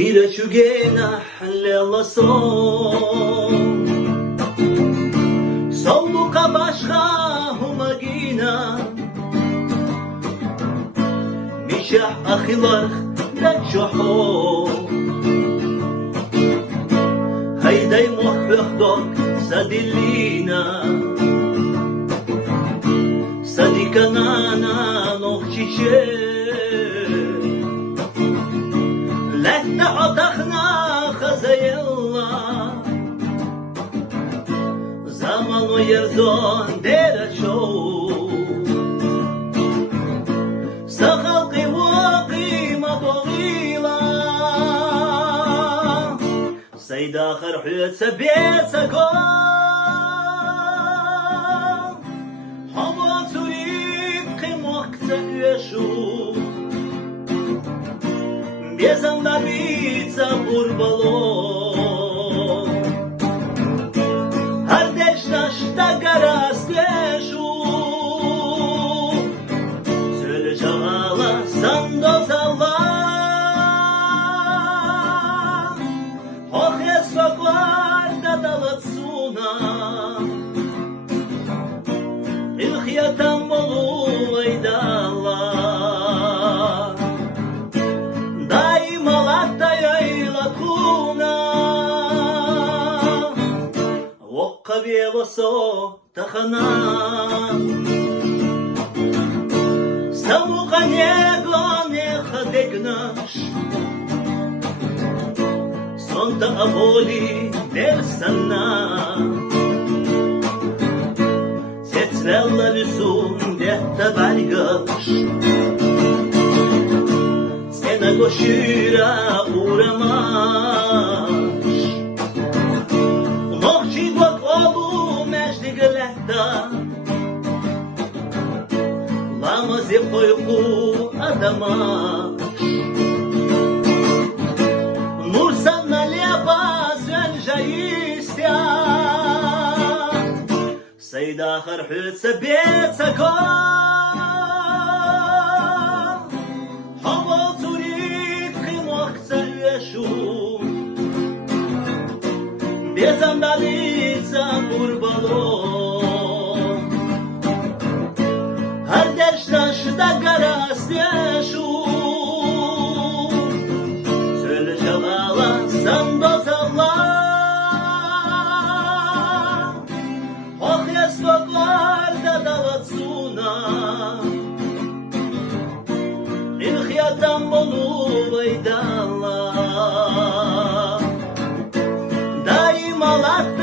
غيرة شجينا حلال صوم صولوك باشخاهم أجينا مشاح أخلارخ لتشحو هيداي محبخدوك سادلينا صديقنا نوخشيشي لحنا عطخنا خزيلا زمانو يردون ديرشو سخلقي وقيمة طويلة سيد آخر حيوت سبيت سكون حبا تريد قيمك تأيشو Bezam da bica burbalo Kardeşler da garasleşu Söyle çağala sandozala Hoch jest faklarda dalatsuna İlhiyatam bolu aydala Кавелосо тахана Самуха него не ходегнаш Сонта аволи дерсана Сецвелла люсун дetta balgаш Сена гошира урамаш Ламази койку адама Нурсан налево зенжаистя Сайда хархются бецако Хава турик химохца ешу Безам далица бурбало Kardeşler da garasleşu Söyle çalala sandozala Oh yasvaklarda dalatsuna İlhiyatam bolu vaydala Daim alat